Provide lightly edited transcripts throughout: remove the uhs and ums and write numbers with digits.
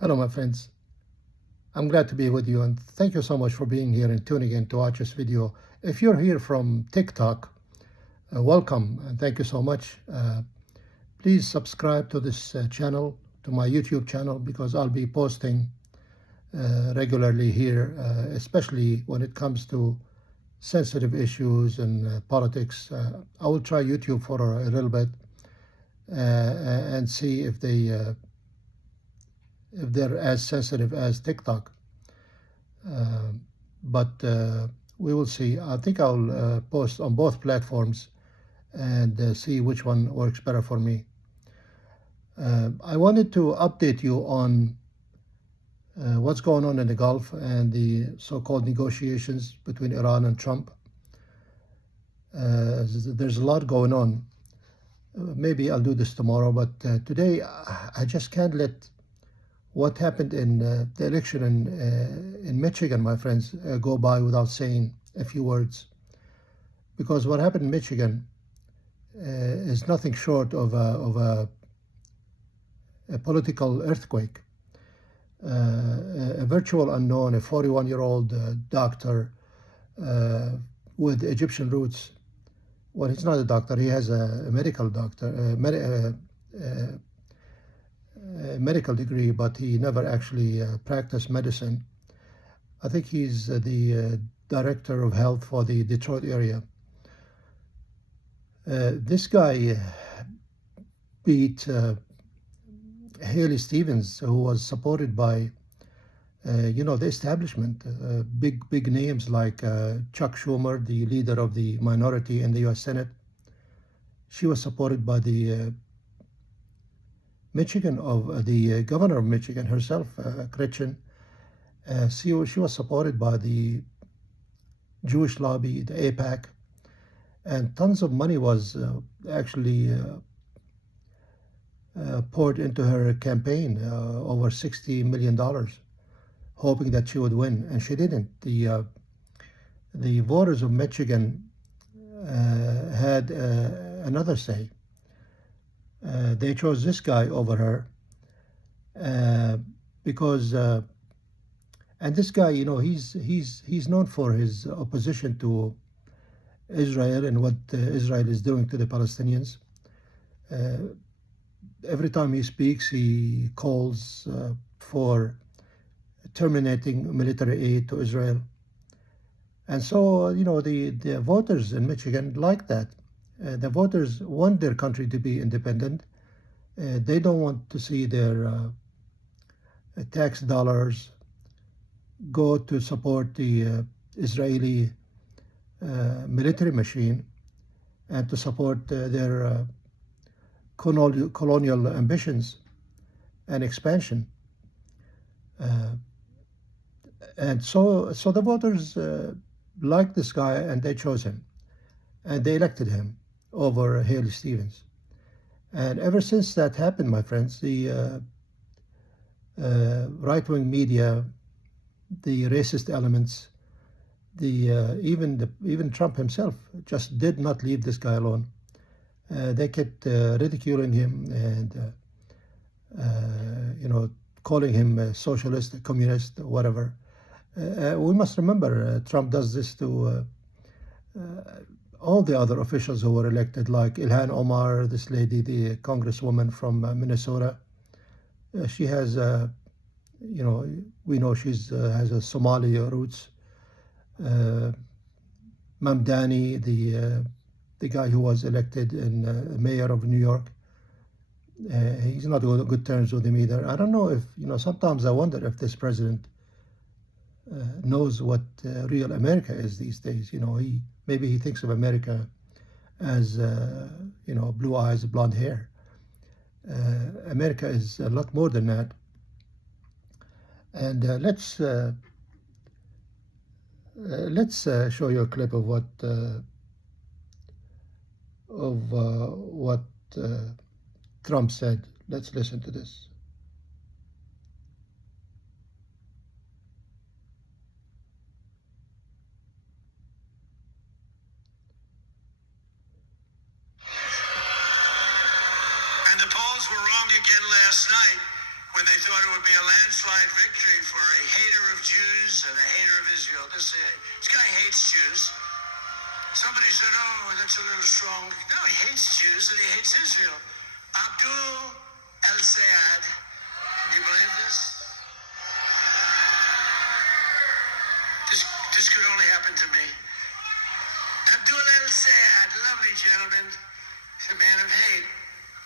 Hello, my friends. I'm glad to be with you, and thank you so much for being here and tuning in to watch this video. If you're here from TikTok, welcome and thank you so much. Please subscribe to this channel, to my YouTube channel, because I'll be posting regularly here, especially when it comes to sensitive issues and politics. I will try YouTube for a little bit and see if they're as sensitive as TikTok. But we will see. I think I'll post on both platforms and see which one works better for me. I wanted to update you on what's going on in the Gulf and the so-called negotiations between Iran and Trump. There's a lot going on. Maybe I'll do this tomorrow, but today I just can't let what happened in the election in Michigan, my friends, go by without saying a few words. Because what happened in Michigan is nothing short of a political earthquake. A virtual unknown, a 41-year-old doctor with Egyptian roots. Well, he's not a doctor. He has a medical medical degree, but he never actually practiced medicine. I think he's the director of health for the Detroit area. This guy beat Haley Stevens, who was supported by, the establishment, big names like Chuck Schumer, the leader of the minority in the U.S. Senate. She was supported by the the governor of Michigan herself, Gretchen. She was supported by the Jewish lobby, the AIPAC, and tons of money was actually poured into her campaign, over $60 million, hoping that she would win, and she didn't. The voters of Michigan had another say. They chose this guy over her because, and this guy, he's known for his opposition to Israel and what Israel is doing to the Palestinians. Every time he speaks, he calls for terminating military aid to Israel. And so, the voters in Michigan like that. The voters want their country to be independent. They don't want to see their tax dollars go to support the Israeli military machine and to support their colonial ambitions and expansion. And so the voters liked this guy, and they chose him, and they elected him over Haley Stevens. And ever since that happened, my friends, the right-wing media, the racist elements, even Trump himself just did not leave this guy alone. They kept ridiculing him and calling him a socialist, a communist, whatever. We must remember Trump does this to all the other officials who were elected, like Ilhan Omar, this lady, the congresswoman from Minnesota. She has, we know she's has a Somali roots. Mamdani, the guy who was elected in mayor of New York, he's not on good terms with him either. I don't know if, sometimes I wonder if this president knows what real America is these days. Maybe he thinks of America as, blue eyes, blonde hair. America is a lot more than that. And let's show you a clip of what Trump said. Let's listen to this. And the polls were wrong again last night when when they thought it would be a landslide victory for a hater of Jews and a hater of Israel. This guy hates Jews. Somebody said, oh, that's a little strong. No, he hates Jews and he hates Israel. Abdul El-Sayed. Can you believe this? This could only happen to me. Abdul El-Sayed, lovely gentleman. He's a man of hate.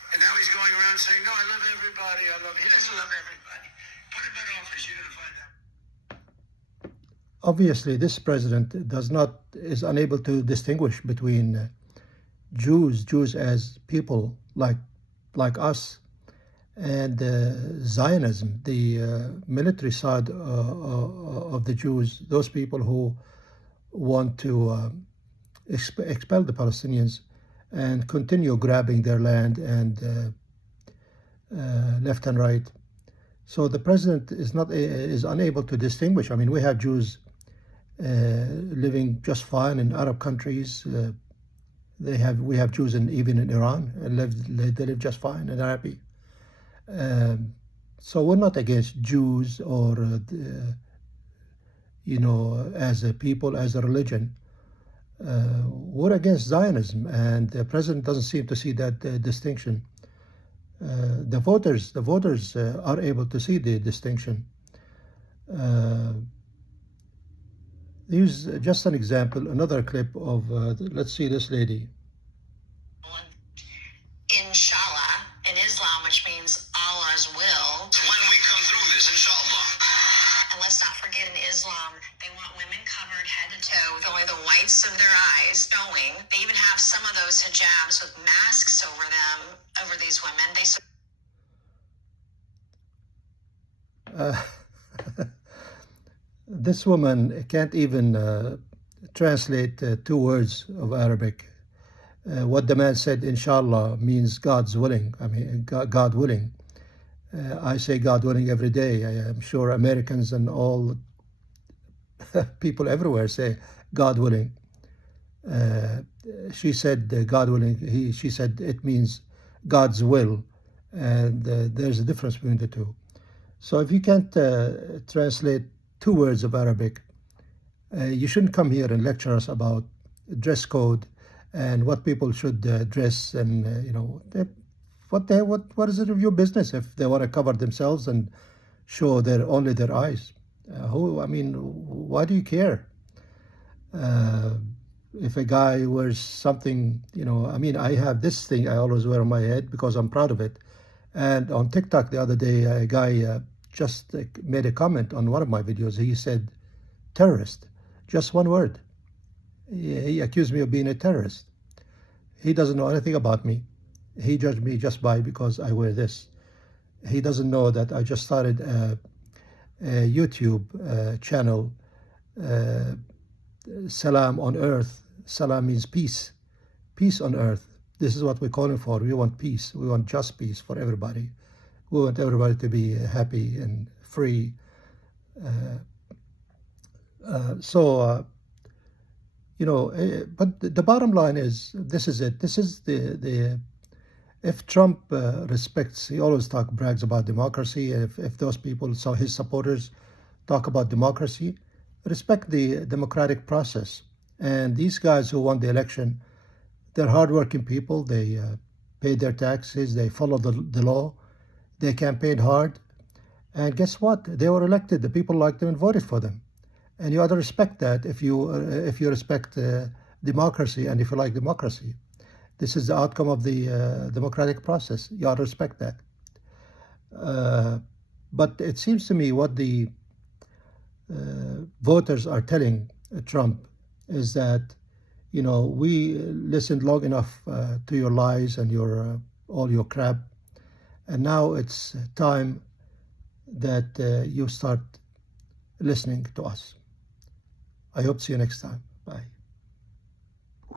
And now he's going around saying, no, I love everybody. He doesn't love everybody. Put him in office, you're going to find out. Obviously, this president is unable to distinguish between Jews as people like us, and Zionism, the military side of the Jews, those people who want to expel the Palestinians and continue grabbing their land and left and right. So the president is unable to distinguish. I mean, we have Jews living just fine in Arab countries. We have Jews even in Iran, they live just fine and happy. So we're not against Jews or as a people, as a religion. We're against Zionism, and the president doesn't seem to see that distinction. The voters are able to see the distinction. Here's just an example, another clip of, let's see this lady. Inshallah, in Islam, which means Allah's will. When we come through this, inshallah. And let's not forget, in Islam, they want women covered head to toe with only the whites of their eyes showing. They even have some of those hijabs with masks over them, over these women. This woman can't even translate 2 words of Arabic. What the man said, inshallah, means God's willing. I mean, God willing. I say God willing every day. I am sure Americans and all people everywhere say God willing. She said God willing. She said it means God's will, and there's a difference between the two. So if you can't translate 2 words of Arabic, you shouldn't come here and lecture us about dress code and what people should dress, and what is it of your business if they want to cover themselves and show only their eyes? Why do you care? If a guy wears something, I have this thing I always wear on my head because I'm proud of it. And on TikTok the other day, a guy just made a comment on one of my videos. He said, terrorist, just one word. He accused me of being a terrorist. He doesn't know anything about me. He judged me just because I wear this. He doesn't know that I just started a YouTube channel, Salam on Earth. Salam means peace. Peace on earth. This is what we're calling for. We want peace. We want just peace for everybody. We want everybody to be happy and free. But the bottom line is, this is it. This is if Trump respects, he always brags about democracy. If those people, so his supporters, talk about democracy, respect the democratic process. And these guys who won the election, they're hardworking people. They pay their taxes. They follow the law. They campaigned hard. And guess what? They were elected. The people liked them and voted for them. And you ought to respect that if you respect democracy and if you like democracy. This is the outcome of the democratic process. You ought to respect that. But it seems to me what the voters are telling Trump is that, we listened long enough to your lies and all your crap, and now it's time that you start listening to us. I hope to see you next time. Bye.